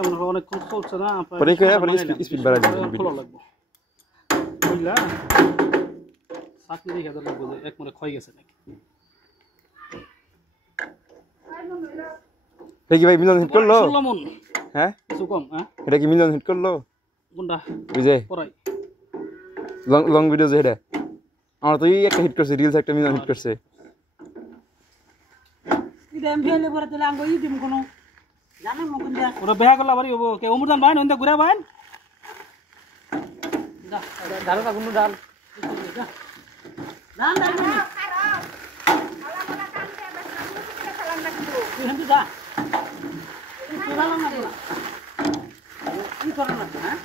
আমরা অনেকক্ষণ চলছে না পরে কি পরে স্পিড বাড়াই দিবেন খোলা লাগবে বুঝলা চাকরি দেখে তো লাগবে যে এক মনে ক্ষয় গেছে নাকি এটা কি ভাই মিলন হিট করলো 16 মন হ্যাঁ কিছু কম হ্যাঁ এটা কি মিলন হিট করলো কোনটা ওই যে পরাই লং ভিডিও যে এটা আমার তো এই একটা হিট করছে রিলস একটা মিলন হিট করছে ইদাম ফেলে পরে তাহলে আঙ্গ ই দিম কোন জানেন মতন যা ওরা বেহা করলা বাড়ি হবো কে উমরদান ভাই নন্দা ঘুরে ভাই যা ডাল কা গুন্ডু ডাল যা দান দান খারাপ আলা বলা কাম কে বস মুখে খেলাম না কিন্তু তুই হেন যা তুই খেলাম না দিলা কি করব না হ্যাঁ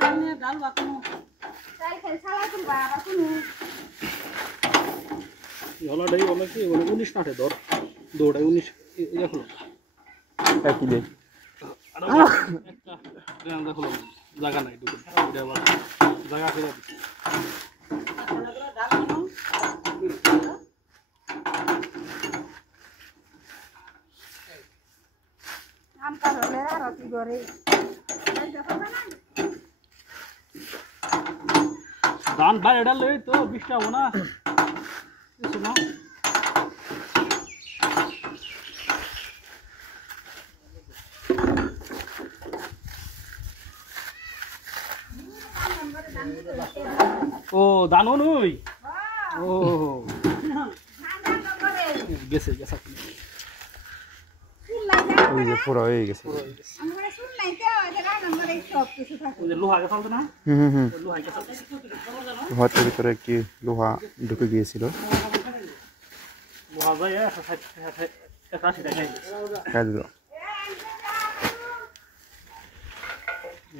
কানে ডাল বাকুনো তাই খেল ছালা তুলবা আবার কোন হলা ডাই হলা কি 19 নাটে ধর দৌড়াই 19 ইয়া হলো একই দে একটা রান্দা হলো জায়গা নাই দুটো এটা আবার জায়গা করে দিছি ডাল বানো আম কারলে আর কি করে এই দেখো না ধান ভাই এটা লই তো 20 টা হবো না কিছু না ও দানো নই ও গেছে গেছে ওই যে পুরো হয়ে গেছে ওই যে লোহা গেছে না লোহা গেছে হয়তো ভিতরে একটি লোহা ঢুকে গিয়েছিল লোহা যায় 80 টাকা খাই দিল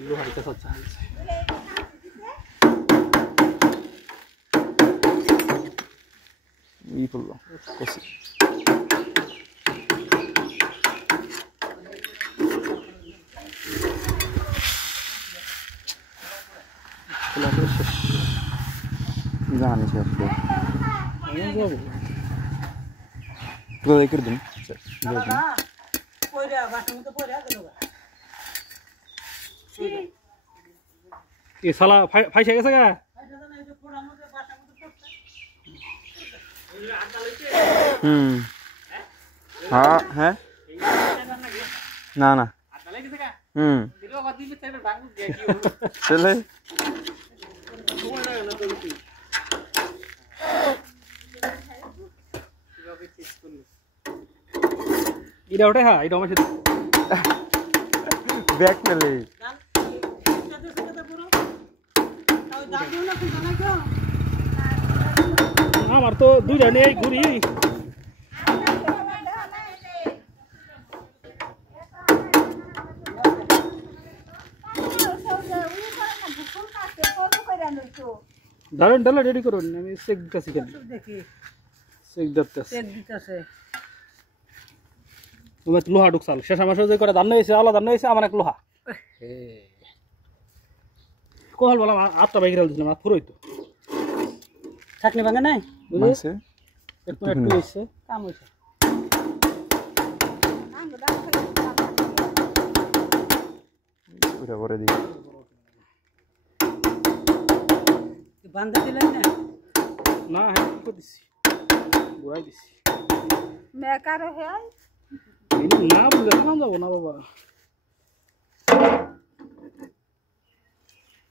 লোহা গেছে আচ্ছা ই পড়লো কষি জানি শেষ তো করে দিন কইরা বাসন তো পড়া গেল কি শালা ফাইসা গেছে গা হ্যাঁ হ্যাঁ না না চলে এটা ওটা হ্যাঁ এটা আমার সাথে ব্যাক মেলে আমার তো দুইটা নেই ঘুরি ডালেন ডালা রেডি করুন আমি চেক দিতেছি কেন দেখি চেক দিতেছি চেক দিতেছে তুমি লোহা ঢুকছাল শেষ মাসে যে করে দাম নিয়েছে আলাদা দাম নিয়েছে আমার এক লোহা কোহাল বললাম আটটা বাইক রেল দিলাম আর পুরোই তো থাকলে ভাঙে নাই মাসে একটু একটু হয়েছে কাম হইছে ওটা করে দিই বান্ধে দিলেন না না হ্যাঁ কি করে দিছি ঘুরাই দিছি মেকার হে না বলে না যাবো না বাবা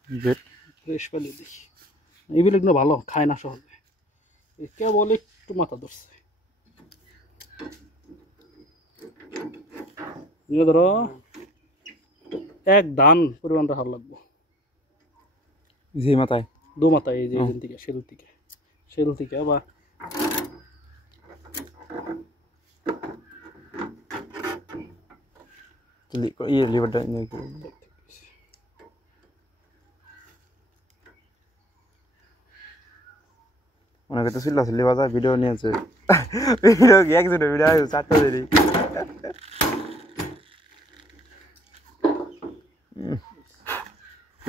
বেট ফ্রেশ পালি দেখি এইগুলো কিন্তু ভালো খায় না সহজে কেবল একটু মাথা ধরছে ধরো এক ধান পরিমাণ রাখার লাগবো জি মাথায় দু মাথায় এই যে এখান থেকে সেদুল থেকে আবার ইয়ে লিভারটা নিয়ে অনেকে তো সিল্লা সিল্লি বাজা ভিডিও নিয়েছে ভিডিও কি একজনে ভিডিও আছে 4টা দেরি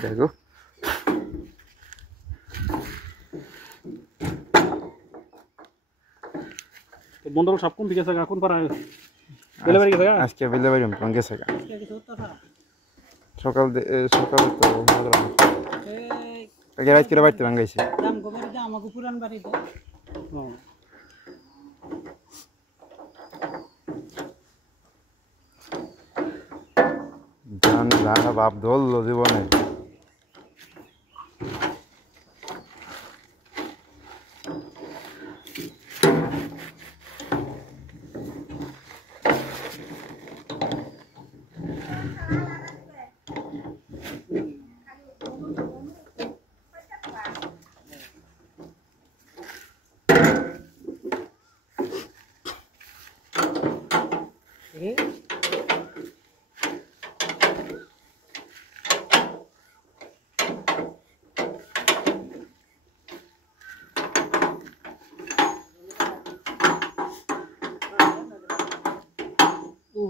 দেখো বন্ধুরা সব কোন দিকে গেছে কোন পাড়া বেলে বাড়ি গেছে আজকে বেলে বাড়ি আমি গেছে সকাল সকাল তো আগে রাত করে বাড়িতে ভাঙাইছে দাম গোবরে যা আমাকে পুরান বাড়িতে জান জানা বাপ ধরলো জীবনে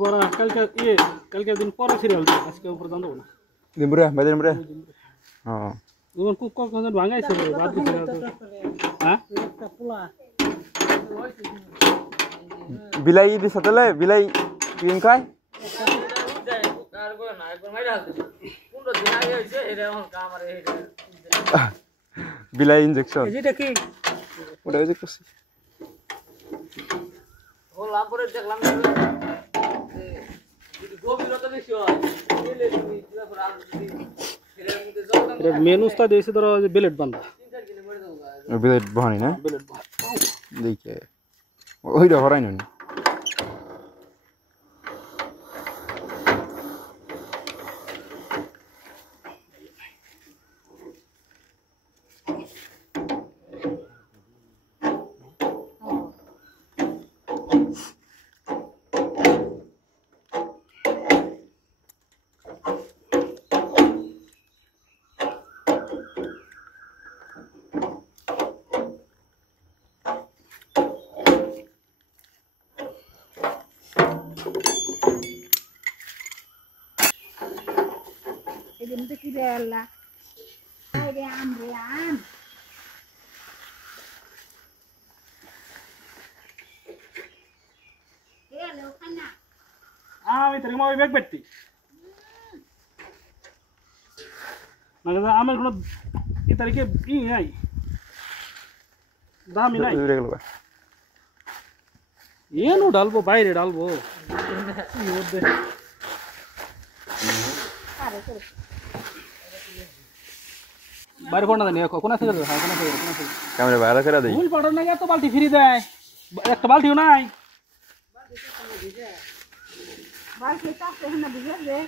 ওরা কালকে দিন পরে সিরিয়াল আজকে উপর জানো না দিমরে বাজার দিমরে হ্যাঁ ওন কুক কোন ভাঙাইছে বাদ দিছে হ্যাঁ একটা পোলা বিলাই দিছ তাহলে বিলাই কিন কয় বিলাই ইনজেকশন এটা কি ওটা ওই যে করছি বললাম পরে দেখলাম গভীরতা বেশি হয় এটা মেনুসটা দিয়েছে ধরো যে বেলেট বান্ধা বিলাই বহানি না বেলেট দেখে ওইটা হরাই নি Itu kita lah. Ada ambilan. Hello, Kana. আমি তোর মা ব্যাগ পেটি মানে আমার কোনো এই তারিখে ই নাই দামি নাই ಏನು ডালবো বাইরে ডালবো বাইরে ফোন না নিয়ে কোন আছে হ্যাঁ কোন আছে ক্যামেরা বাইরে করে দেই ফুল পাউডার না এত বালতি ফ্রি দেয় একটা বালতিও নাই Baru kita sehna bisa deh.